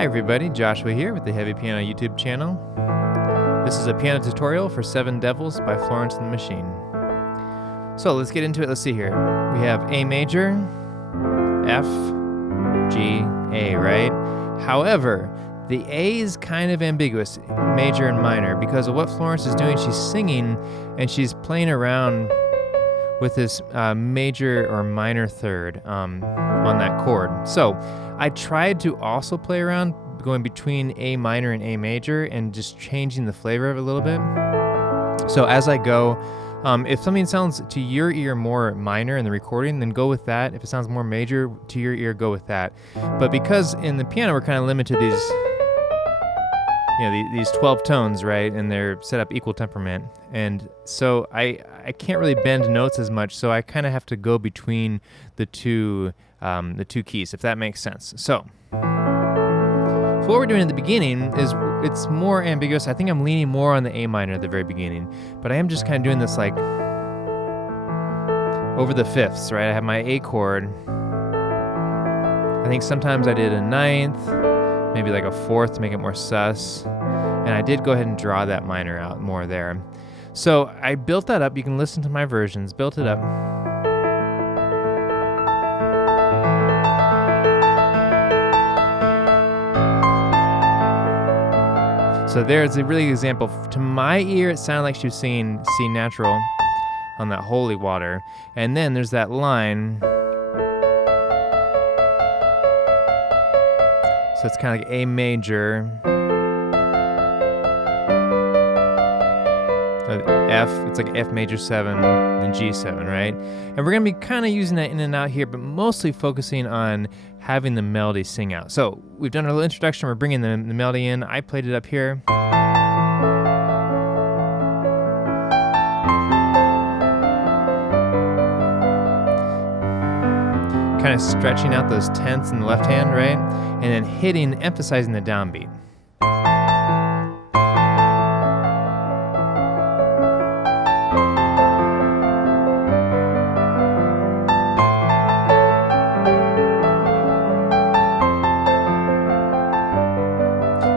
Hi everybody, Joshua here with the Heavy Piano YouTube channel. This is a piano tutorial for Seven Devils by Florence and the Machine. So let's get into it. Let's see here. We have A major, F, G, A, right? However, the A is kind of ambiguous, major and minor, because of what Florence is doing. She's singing and she's playing around with this major or minor third on that chord. So I tried to also play around going between A minor and A major and just changing the flavor of it a little bit. So as I go, if something sounds to your ear more minor in the recording, then go with that. If it sounds more major to your ear, go with that. But because in the piano we're kind of limited to these 12 tones, right? And they're set up equal temperament. And so I can't really bend notes as much, so I kind of have to go between the two keys, if that makes sense. So what we're doing at the beginning is it's more ambiguous. I think I'm leaning more on the A minor at the very beginning, but I am just kind of doing this like over the fifths, right? I have my A chord. I think sometimes I did a ninth, maybe like a fourth to make it more sus. And I did go ahead and draw that minor out more there. So I built that up. You can listen to my versions, built it up. So there's a really good example. To my ear, it sounded like she was singing C natural on that holy water. And then there's that line. So it's kind of like A major. F, it's like F major 7, then G7, right? And we're gonna be kind of using that in and out here, but mostly focusing on having the melody sing out. So we've done a little introduction, we're bringing the melody in. I played it up here. Kind of stretching out those tenths in the left hand, right? And then emphasizing the downbeat.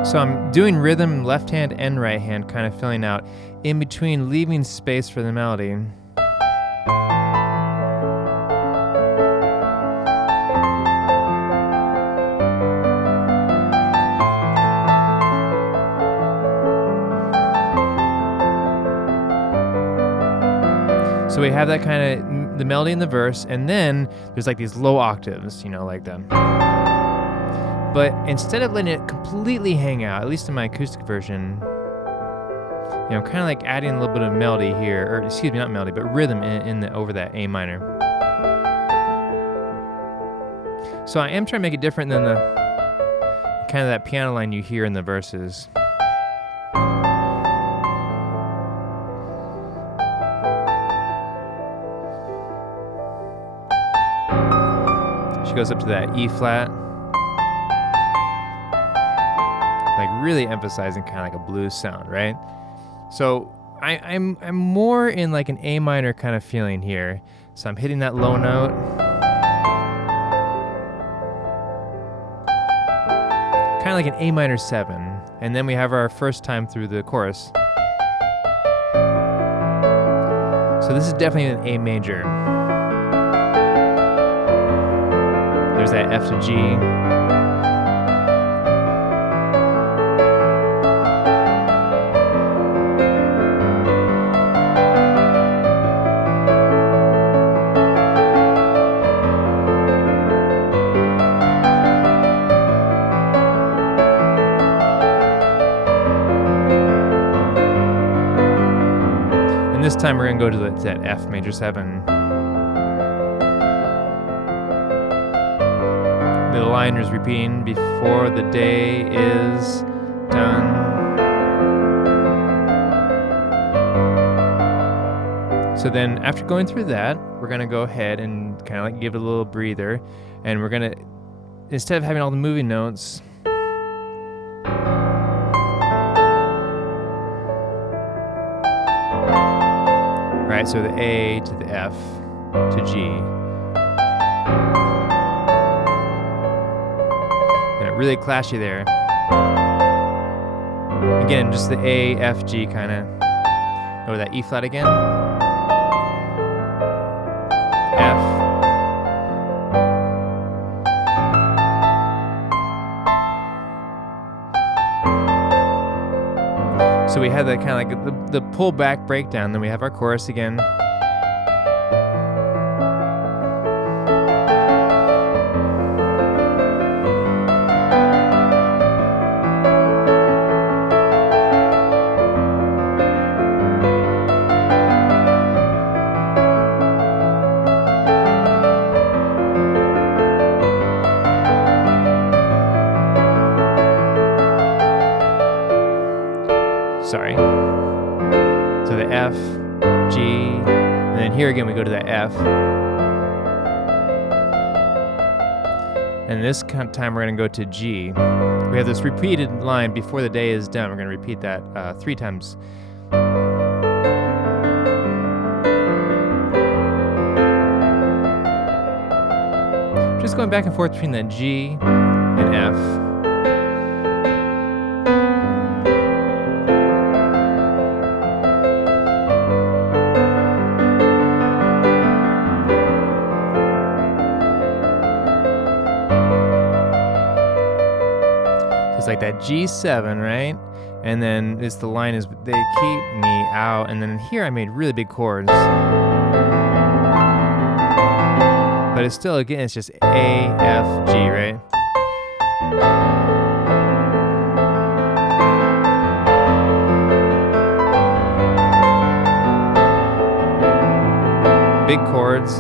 So I'm doing rhythm left hand and right hand, kind of filling out in between, leaving space for the melody. So we have that kind of the melody in the verse, and then there's like these low octaves, like the. But instead of letting it completely hang out, at least in my acoustic version, I'm kind of like adding a little bit of melody here, or excuse me, not melody, but rhythm over that A minor. So I am trying to make it different than the kind of that piano line you hear in the verses. She goes up to that E flat. Like really emphasizing kind of like a blues sound, right? So I'm more in like an A minor kind of feeling here. So I'm hitting that low note. Kind of like an A minor 7. And then we have our first time through the chorus. So this is definitely an A major. There's that F to G. And this time we're gonna go to that F major 7. The line is repeating, before the day is done. So then after going through that, we're gonna go ahead and kind of like give it a little breather, and we're gonna, instead of having all the moving notes, right, so the A to the F to G. really clashy there. Again, just the A, F, G kind of. Go to that E flat again. F. So we had that kind of like the pull back breakdown. Then we have our chorus again. Sorry. So the F, G, and then here again we go to the F. And this time we're going to go to G. We have this repeated line before the day is done. We're going to repeat that 3 times. Just going back and forth between that G and F. It's like that G7, right? And then it's the line is they keep me out. And then here I made really big chords. But it's still, again, it's just A, F, G, right? Big chords.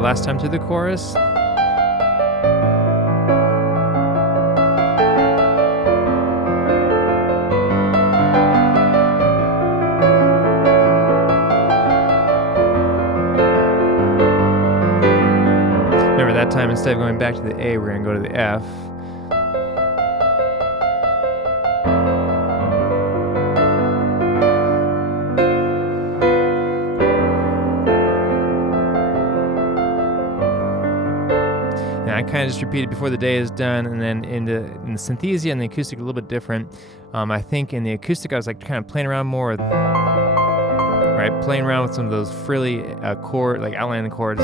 Last time to the chorus. Remember that time, instead of going back to the A, we're going to go to the F. I kind of just repeated before the day is done, and then in the synthesia and the acoustic a little bit different. I think in the acoustic I was like kind of playing around more with, right, playing around with some of those frilly chord, like outlining the chords.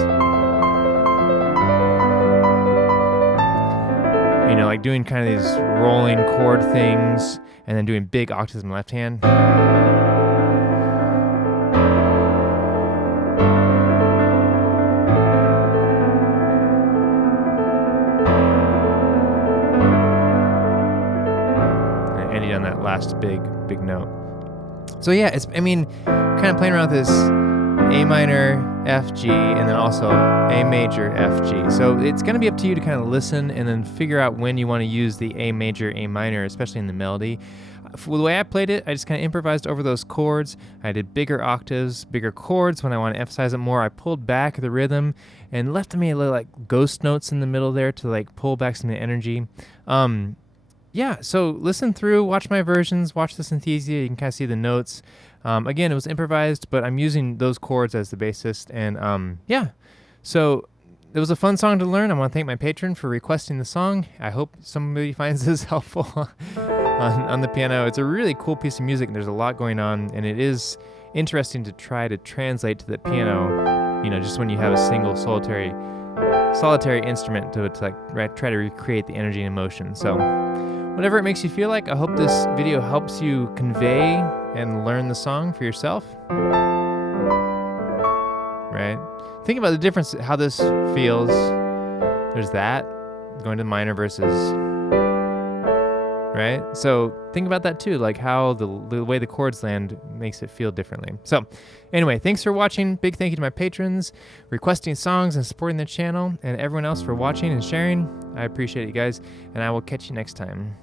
You know, like doing kind of these rolling chord things, and then doing big octaves in the left hand. On that last big note. So yeah, it's, I mean, kind of playing around with this A minor, F, G, and then also A major, F, G. So it's going to be up to you to kind of listen and then figure out when you want to use the A major, A minor, especially in the melody. The way I played it, I just kind of improvised over those chords. I did bigger octaves, bigger chords when I want to emphasize it more. I pulled back the rhythm and left me a little like ghost notes in the middle there to like pull back some of the energy. Yeah, so listen through, watch my versions, watch the synthesia, you can kind of see the notes. Again, it was improvised, but I'm using those chords as the bassist, and yeah. So it was a fun song to learn. I want to thank my patron for requesting the song. I hope somebody finds this helpful on the piano. It's a really cool piece of music, and there's a lot going on, and it is interesting to try to translate to the piano, you know, just when you have a single solitary instrument to like try to recreate the energy and emotion. So whatever it makes you feel like, I hope this video helps you convey and learn the song for yourself. Right? Think about the difference, how this feels. There's that, going to minor versus, right? So think about that too, like how the way the chords land makes it feel differently. So anyway, thanks for watching. Big thank you to my patrons, requesting songs and supporting the channel, and everyone else for watching and sharing. I appreciate you guys, and I will catch you next time.